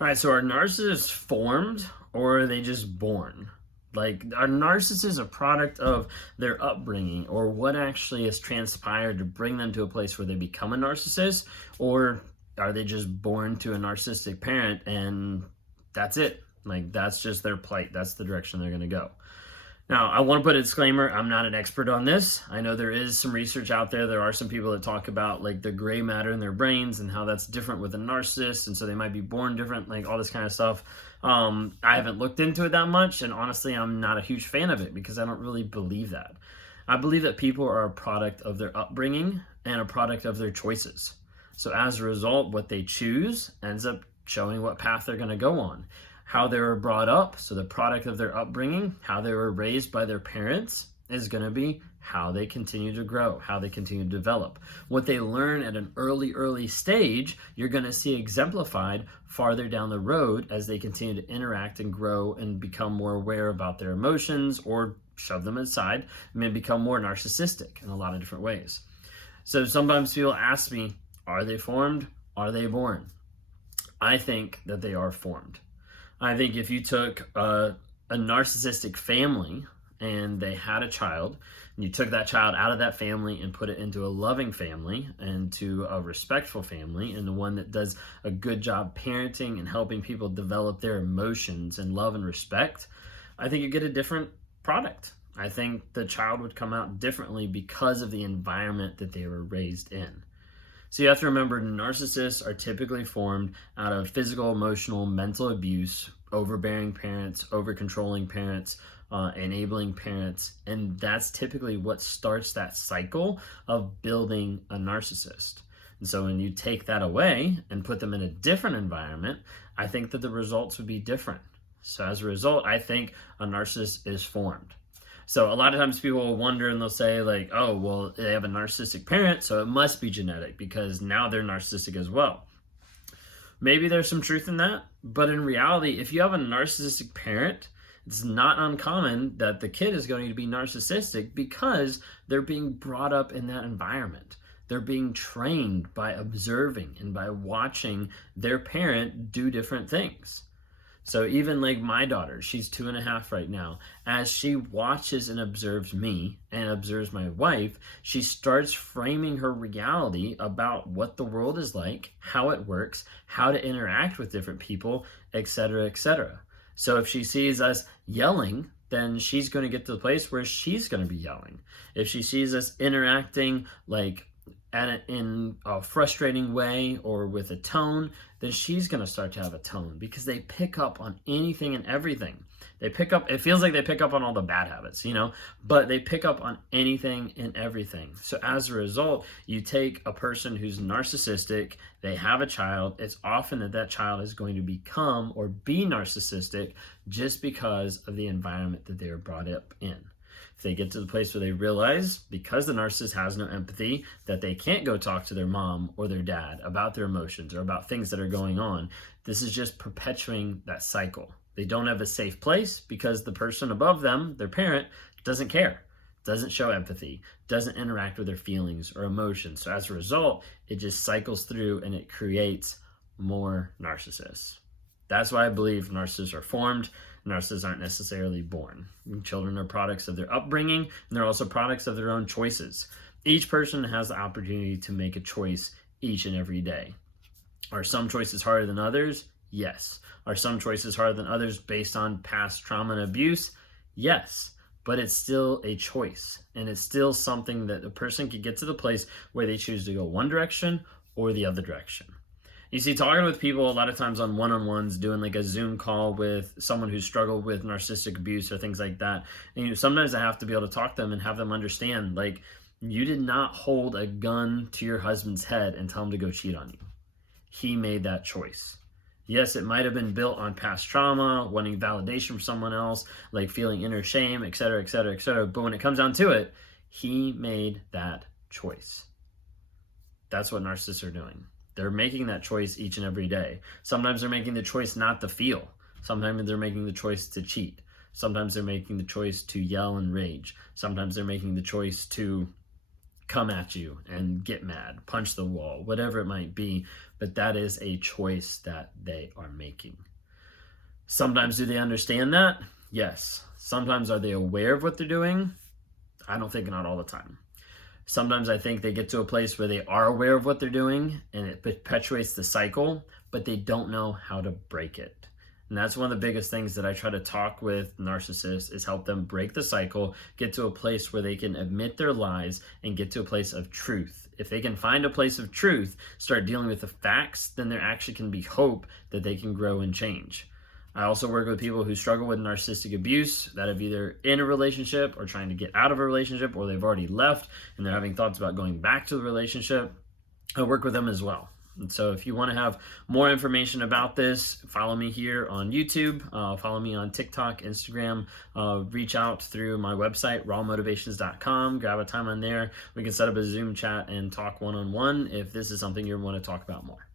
All right, so are narcissists formed or are they just born? Like, are narcissists a product of their upbringing or what actually has transpired to bring them to a place where they become a narcissist? Or are they just born to a narcissistic parent and that's it? Like, that's just their plight. That's the direction they're going to go. Now, I want to put a disclaimer. I'm not an expert on this. I know there is some research out there. There are some people that talk about like the gray matter in their brains and how that's different with a narcissist. And so they might be born different, like all this kind of stuff. I haven't looked into it that much. And honestly, I'm not a huge fan of it because I don't really believe that. I believe that people are a product of their upbringing and a product of their choices. So as a result, what they choose ends up showing what path they're going to go on. How they were brought up, so the product of their upbringing, how they were raised by their parents, is going to be how they continue to grow, how they continue to develop. What they learn at an early stage, you're going to see exemplified farther down the road as they continue to interact and grow and become more aware about their emotions or shove them aside and then become more narcissistic in a lot of different ways. So sometimes people ask me, are they formed? Are they born? I think that they are formed. I think if you took a narcissistic family and they had a child, and you took that child out of that family and put it into a loving family and to a respectful family and the one that does a good job parenting and helping people develop their emotions and love and respect, I think you get a different product. I think the child would come out differently because of the environment that they were raised in. So you have to remember, narcissists are typically formed out of physical, emotional, mental abuse, overbearing parents, over-controlling parents, enabling parents, and that's typically what starts that cycle of building a narcissist. And so when you take that away and put them in a different environment, I think that the results would be different. So as a result, I think a narcissist is formed. So a lot of times people will wonder and they'll say like, oh, well, they have a narcissistic parent, so it must be genetic because now they're narcissistic as well. Maybe there's some truth in that, but in reality, if you have a narcissistic parent, it's not uncommon that the kid is going to be narcissistic because they're being brought up in that environment. They're being trained by observing and by watching their parent do different things. So even like my daughter, she's 2.5 right now, as she watches and observes me and observes my wife, she starts framing her reality about what the world is like, how it works, how to interact with different people, etc., etc. So if she sees us yelling, then she's going to get to the place where she's going to be yelling. If she sees us interacting like in a frustrating way or with a tone, then she's going to start to have a tone because they pick up on anything and everything. They pick up, it feels like they pick up on all the bad habits, but they pick up on anything and everything. So as a result, you take a person who's narcissistic, they have a child, it's often that child is going to become or be narcissistic just because of the environment that they were brought up in. If they get to the place where they realize, because the narcissist has no empathy, that they can't go talk to their mom or their dad about their emotions or about things that are going on, this is just perpetuating that cycle. They don't have a safe place because the person above them, their parent, doesn't care, doesn't show empathy, doesn't interact with their feelings or emotions. So as a result, it just cycles through and it creates more narcissists. That's why I believe narcissists are formed. Narcissists aren't necessarily born. Children are products of their upbringing, and they're also products of their own choices. Each person has the opportunity to make a choice each and every day. Are some choices harder than others? Yes. Are some choices harder than others based on past trauma and abuse? Yes. But it's still a choice, and it's still something that a person could get to the place where they choose to go one direction or the other direction. You see, talking with people a lot of times on one-on-ones, doing like a Zoom call with someone who's struggled with narcissistic abuse or things like that. And sometimes I have to be able to talk to them and have them understand, like, you did not hold a gun to your husband's head and tell him to go cheat on you. He made that choice. Yes, it might have been built on past trauma, wanting validation from someone else, like feeling inner shame, etc., etc., etc. But when it comes down to it, he made that choice. That's what narcissists are doing. They're making that choice each and every day. Sometimes they're making the choice not to feel. Sometimes they're making the choice to cheat. Sometimes they're making the choice to yell and rage. Sometimes they're making the choice to come at you and get mad, punch the wall, whatever it might be. But that is a choice that they are making. Sometimes do they understand that? Yes. Sometimes are they aware of what they're doing? I don't think not all the time. Sometimes I think they get to a place where they are aware of what they're doing and it perpetuates the cycle, but they don't know how to break it. And that's one of the biggest things that I try to talk with narcissists is help them break the cycle, get to a place where they can admit their lies and get to a place of truth. If they can find a place of truth, start dealing with the facts, then there actually can be hope that they can grow and change. I also work with people who struggle with narcissistic abuse that have either in a relationship or trying to get out of a relationship, or they've already left and they're having thoughts about going back to the relationship. I work with them as well. And so if you want to have more information about this, follow me here on YouTube, follow me on TikTok, Instagram, reach out through my website, rawmotivations.com, grab a time on there. We can set up a Zoom chat and talk one-on-one if this is something you want to talk about more.